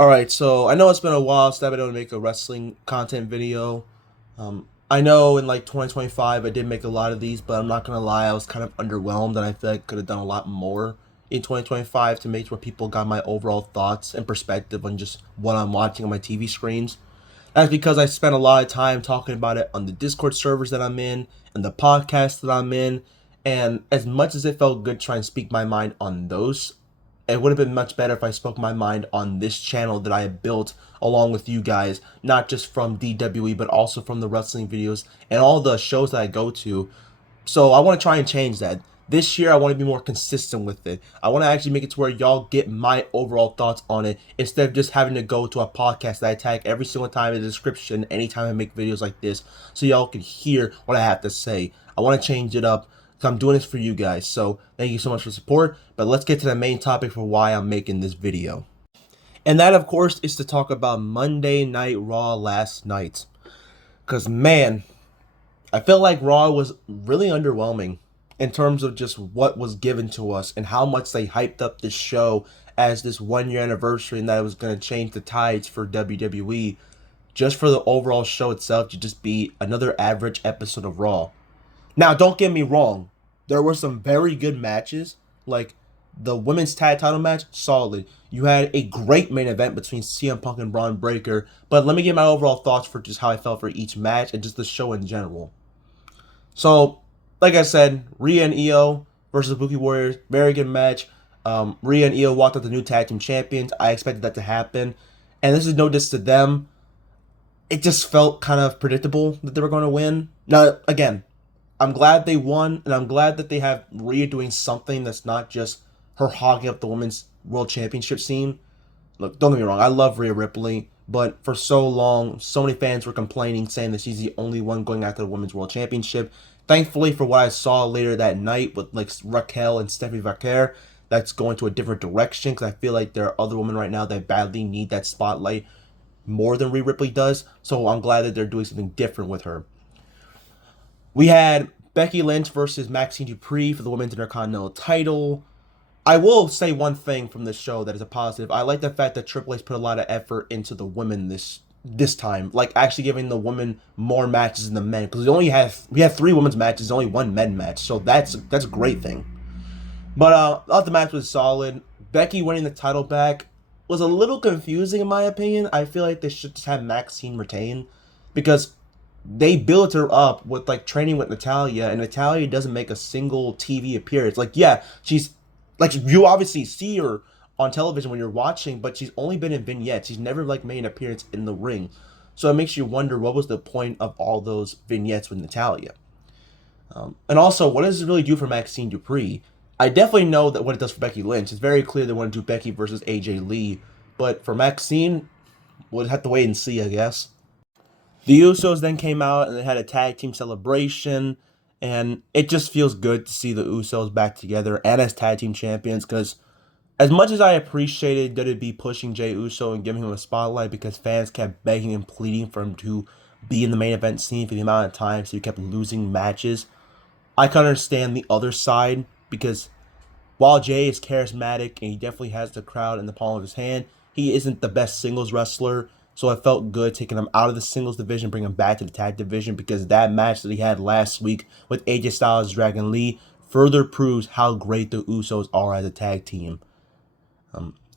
Alright, so I know it's been a while since I've been able to make a wrestling content video. I know in like 2025 I did make a lot of these, but I'm not gonna lie, I was kind of underwhelmed and I feel like I could have done a lot more in 2025 to make sure people got my overall thoughts and perspective on just what I'm watching on my TV screens. That's because I spent a lot of time talking about it on the Discord servers that I'm in and the podcast that I'm in. And as much as it felt good trying to speak my mind on those, it would have been much better if I spoke my mind on this channel that I have built along with you guys, not just from DWE, but also from the wrestling videos and all the shows that I go to. So I want to try and change that. This year, I want to be more consistent with it. I want to actually make it to where y'all get my overall thoughts on it instead of just having to go to a podcast that I tag every single time in the description anytime I make videos like this so y'all can hear what I have to say. I want to change it up because I'm doing this for you guys. So thank you so much for support. But let's get to the main topic for why I'm making this video. And that, of course, is to talk about Monday Night Raw last night. Because, man, I felt like Raw was really underwhelming in terms of just what was given to us and how much they hyped up this show as this 1 year anniversary and that it was going to change the tides for WWE, just for the overall show itself to just be another average episode of Raw. Now, don't get me wrong, there were some very good matches, like the women's tag title match, solid. You had a great main event between CM Punk and Braun Breaker, but let me get my overall thoughts for just how I felt for each match and just the show in general. So, like I said, Rhea and Io versus Bookie Warriors, very good match. Rhea and Io walked out the new tag team champions. I expected that to happen, and this is no diss to them. It just felt kind of predictable that they were going to win. Now, again, I'm glad they won, and I'm glad that they have Rhea doing something that's not just her hogging up the women's world championship scene. Look, don't get me wrong, I love Rhea Ripley, but for so long, so many fans were complaining, saying that she's the only one going after the Women's World Championship. Thankfully, for what I saw later that night with like Raquel and Stephanie Vaquer, that's going to a different direction because I feel like there are other women right now that badly need that spotlight more than Rhea Ripley does. So I'm glad that they're doing something different with her. We had Becky Lynch versus Maxine Dupree for the Women's Intercontinental title. I will say one thing from this show that is a positive. I like the fact that Triple H put a lot of effort into the women this time, like actually giving the women more matches than the men. Because we had 3 women's matches, only 1 men match, so that's a great thing. But I thought the match was solid. Becky winning the title back was a little confusing in my opinion. I feel like they should just have Maxine retain because they built her up with like training with Natalya, and Natalya doesn't make a single TV appearance. Like, yeah, she's like, you obviously see her on television when you're watching, but she's only been in vignettes. She's never like made an appearance in the ring. So it makes you wonder what was the point of all those vignettes with Natalya. And also, what does it really do for Maxine Dupree? I definitely know that what it does for Becky Lynch. It's very clear they want to do Becky versus AJ Lee. But for Maxine, we'll have to wait and see, I guess. The Usos then came out and they had a tag team celebration. And it just feels good to see the Usos back together and as tag team champions because as much as I appreciated WWE pushing Jey Uso and giving him a spotlight because fans kept begging and pleading for him to be in the main event scene for the amount of time so he kept losing matches, I can understand the other side because while Jey is charismatic and he definitely has the crowd in the palm of his hand, he isn't the best singles wrestler. So it felt good taking him out of the singles division, bringing him back to the tag division because that match that he had last week with AJ Styles, Dragon Lee, further proves how great the Usos are as a tag team.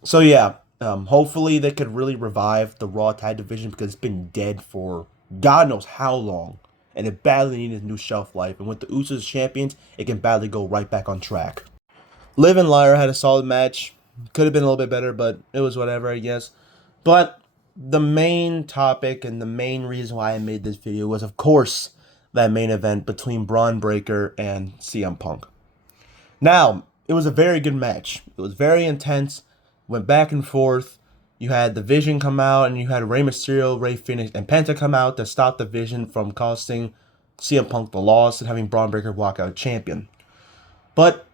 So yeah, hopefully they could really revive the Raw tag division because it's been dead for God knows how long, and it badly needed a new shelf life. And with the Usos as champions, it can badly go right back on track. Liv and Lyra had a solid match. Could have been a little bit better, but it was whatever, I guess. But the main topic and the main reason why I made this video was, of course, that main event between Braun Breaker and CM Punk. Now, it was a very good match. It was very intense. Went back and forth. You had the Vision come out, and you had Rey Mysterio, Rey Fenix, and Penta come out to stop the Vision from costing CM Punk the loss and having Braun Breaker walk out champion. But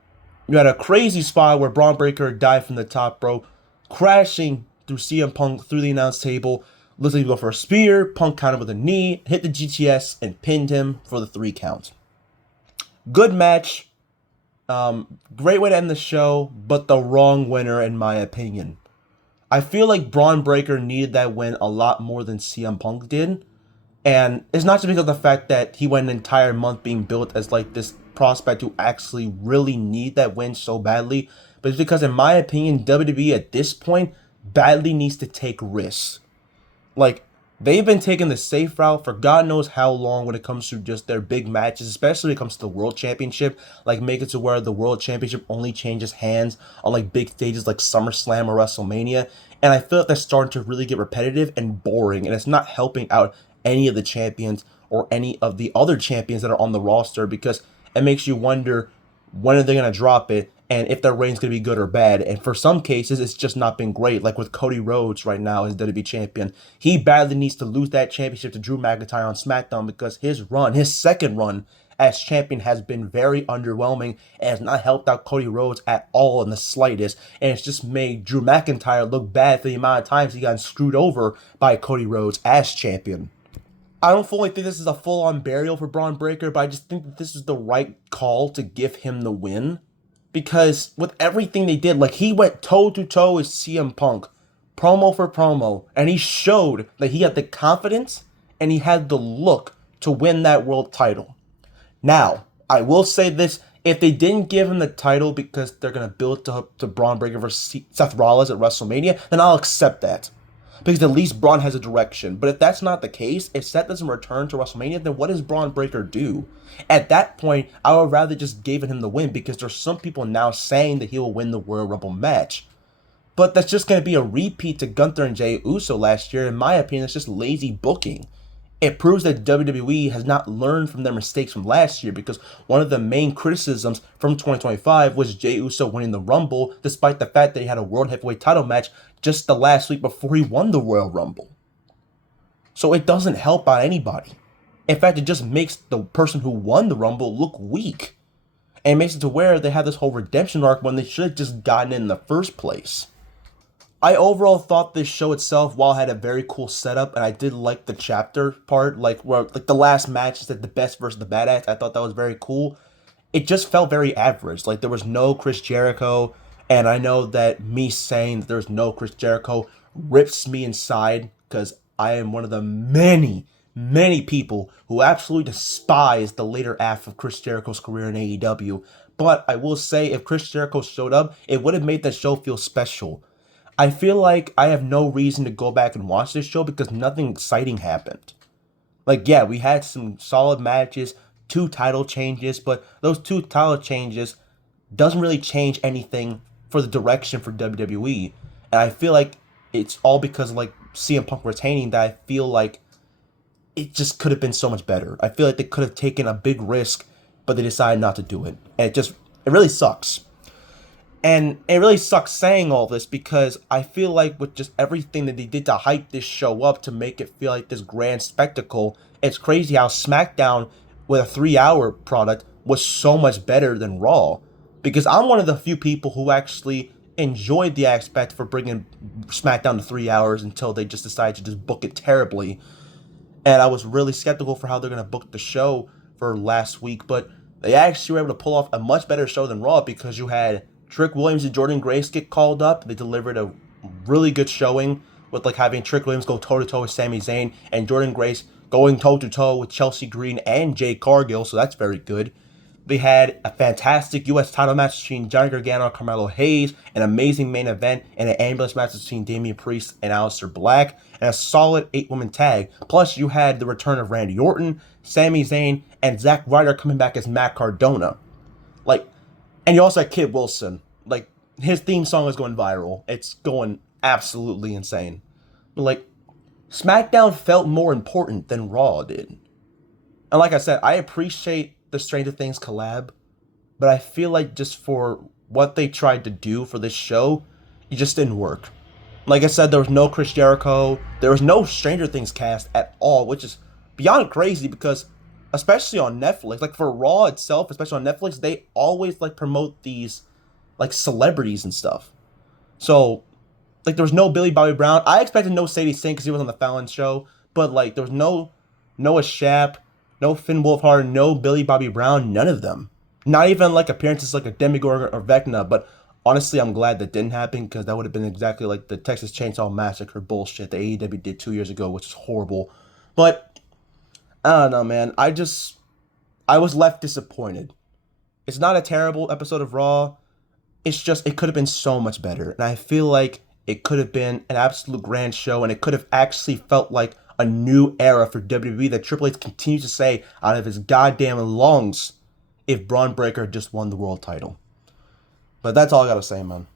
you had a crazy spot where Braun Breaker dived from the top rope, crashing through CM Punk through the announce table. Looks like he go for a spear. Punk countered with a knee, hit the GTS, and pinned him for the 3 count. Good match. Great way to end the show, but the wrong winner in my opinion. I feel like Braun Breaker needed that win a lot more than CM Punk did. And it's not just because of the fact that he went an entire month being built as like this prospect who actually really need that win so badly, but it's because in my opinion, WWE at this point badly needs to take risks. Like, they've been taking the safe route for God knows how long when it comes to just their big matches, especially when it comes to the World Championship. Like, make it to where the World Championship only changes hands on like big stages like SummerSlam or WrestleMania. And I feel like that's starting to really get repetitive and boring, and it's not helping out any of the champions or any of the other champions that are on the roster, because it makes you wonder when are they going to drop it and if their reign's going to be good or bad. And for some cases, it's just not been great. Like with Cody Rhodes right now as WWE champion. He badly needs to lose that championship to Drew McIntyre on SmackDown, because his second run as champion has been very underwhelming and has not helped out Cody Rhodes at all in the slightest. And it's just made Drew McIntyre look bad for the amount of times he got screwed over by Cody Rhodes as champion. I don't fully think this is a full-on burial for Braun Breaker, but I just think that this is the right call to give him the win. Because with everything they did, like he went toe-to-toe with CM Punk, promo for promo, and he showed that he had the confidence and he had the look to win that world title. Now, I will say this, if they didn't give him the title because they're going to build to Braun Breaker versus Seth Rollins at WrestleMania, then I'll accept that, because at least Braun has a direction. But if that's not the case, if Seth doesn't return to WrestleMania, then what does Braun Breaker do? At that point, I would rather just given him the win, because there's some people now saying that he will win the Royal Rumble match. But that's just going to be a repeat to Gunther and Jey Uso last year. In my opinion, it's just lazy booking. It proves that WWE has not learned from their mistakes from last year, because one of the main criticisms from 2025 was Jey Uso winning the Rumble, despite the fact that he had a World Heavyweight title match just the last week before he won the Royal Rumble. So it doesn't help out anybody. In fact, it just makes the person who won the Rumble look weak. And it makes it to where they have this whole redemption arc when they should have just gotten in the first place. I overall thought this show itself, while it had a very cool setup, and I did like the chapter part, like where like the last match is that the best versus the bad act. I thought that was very cool. It just felt very average. Like there was no Chris Jericho, and I know that me saying that there's no Chris Jericho rips me inside, because I am one of the many people who absolutely despise the later half of Chris Jericho's career in AEW. But I will say, if Chris Jericho showed up, it would have made the show feel special. I feel like I have no reason to go back and watch this show because nothing exciting happened. Like, yeah, we had some solid matches, 2 title changes, but those 2 title changes doesn't really change anything for the direction for WWE. And I feel like it's all because of, like, CM Punk retaining, that I feel like it just could have been so much better. I feel like they could have taken a big risk, but they decided not to do it. And it really sucks. And it really sucks saying all this, because I feel like with just everything that they did to hype this show up to make it feel like this grand spectacle, it's crazy how SmackDown with a 3-hour product was so much better than Raw. Because I'm one of the few people who actually enjoyed the aspect for bringing SmackDown to 3 hours until they just decided to just book it terribly. And I was really skeptical for how they're going to book the show for last week, but they actually were able to pull off a much better show than Raw, because you had Trick Williams and Jordan Grace get called up. They delivered a really good showing with like having Trick Williams go toe-to-toe with Sami Zayn and Jordan Grace going toe-to-toe with Chelsea Green and Jade Cargill, so that's very good. They had a fantastic U.S. title match between Johnny Gargano and Carmelo Hayes, an amazing main event, and an ambulance match between Damian Priest and Aleister Black, and a solid 8-woman tag. Plus, you had the return of Randy Orton, Sami Zayn, and Zack Ryder coming back as Matt Cardona. Like, and you also had Kid Wilson. Like, his theme song is going viral. It's going absolutely insane. But, like, SmackDown felt more important than Raw did. And like I said, I appreciate the Stranger Things collab, but I feel like just for what they tried to do for this show, it just didn't work. Like I said, there was no Chris Jericho, there was no Stranger Things cast at all, which is beyond crazy, because especially on Netflix, like for Raw itself, especially on Netflix, they always like promote these like celebrities and stuff. So like there was no Billy Bobby Brown. I expected no Sadie Sink because he was on the Fallon show, but like there was no Noah Schnapp, no Finn Wolfhard, no Billy Bobby Brown, none of them. Not even like appearances like a Demigorgon or Vecna, but Honestly, I'm glad that didn't happen because that would have been exactly like the Texas Chainsaw Massacre bullshit that AEW did 2 years ago, which is horrible. But I don't know, man. I was left disappointed. It's not a terrible episode of Raw. It's just it could have been so much better. And I feel like it could have been an absolute grand show and it could have actually felt like a new era for WWE that Triple H continues to say out of his goddamn lungs if Braun Breaker just won the world title. But that's all I gotta say, man.